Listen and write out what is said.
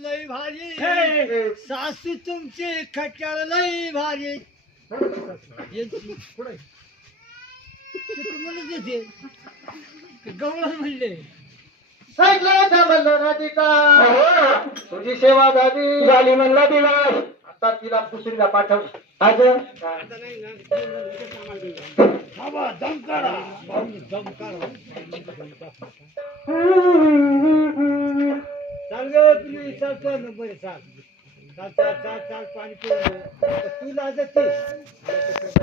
लई भारी. हे. सासू तुमची खट्याळ लई तिथं म्हणत होते गवळ म्हणले. तुझी सेवा झाली. झाली म्हणला दिवस. आता तिला दुसरीला पाठव. आज? बाबा दम काढा. दम काढा. चाल ग तुम्ही चाल चाल बरे चाल चाल चाल चाल चाल पाणी पिऊन तू तुला